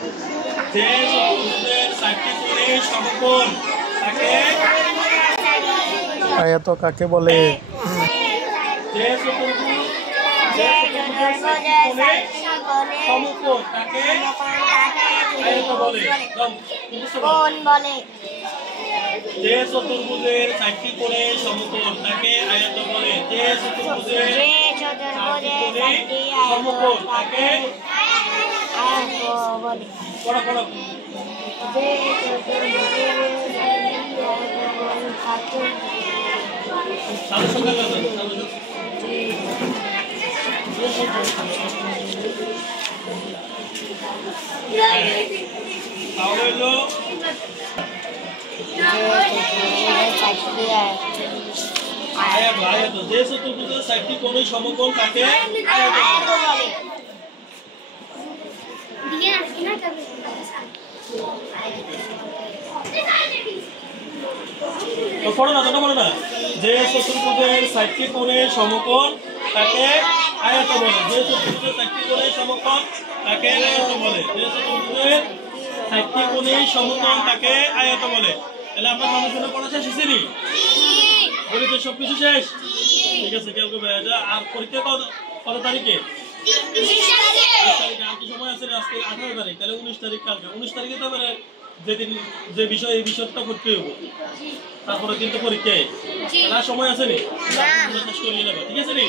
যে চতুর্ভুজের চারটি কোণে সমকোণ তাকে আয়ত কাকে বলে? যে চতুর্ভুজের চারটি কোণে সমকোণ তাকে আয়ত বলে। কোণ বলে। যে চতুর্ভুজের চারটি কোণে সমকোণ তাকে আয়ত বলে। যে চতুর্ভুজের সমকোণ তাকে আয়ত বলে। পড়ো পড়ো। যে চতুর্ভুজের তাকে সাদা সংখ্যা কত? তাহলে হলো আয়াত। আয়াত যে চতুর্ভুজের চারটি কোণে সমকোণ তাকে আয়াত বলে। তো পড়ো না, তোমরা পড়ো না। যে চতুর্ভুজের চারটি কোণে সমকোণ তাকে আয়ত বলে। যে চতুর্ভুজের চারটি কোণে সমকোণ তাকে আয়ত বলে। যে চতুর্ভুজের চারটি কোণে সমকোণ তাকে আয়ত বলে। তাহলে আমরা মানুষের পড়া শেষ হয়েছি নি? গণিত সবকিছু শেষ? ঠিক আছে, কেউ কেউ আর পরীক্ষা কত তারিখে? 20 তারিখে। আর কি সময় আছে? আজকে 18 তারিখ, তাহলে 19 তারিখ কালকে। 19 তারিখে তো যেদিন যে বিষয় এই বিষয়টা করতে হবে, তারপরে কিন্তু পরীক্ষায় সময় আছে নি? শেষ করিয়ে নেবে, ঠিক আছে নি?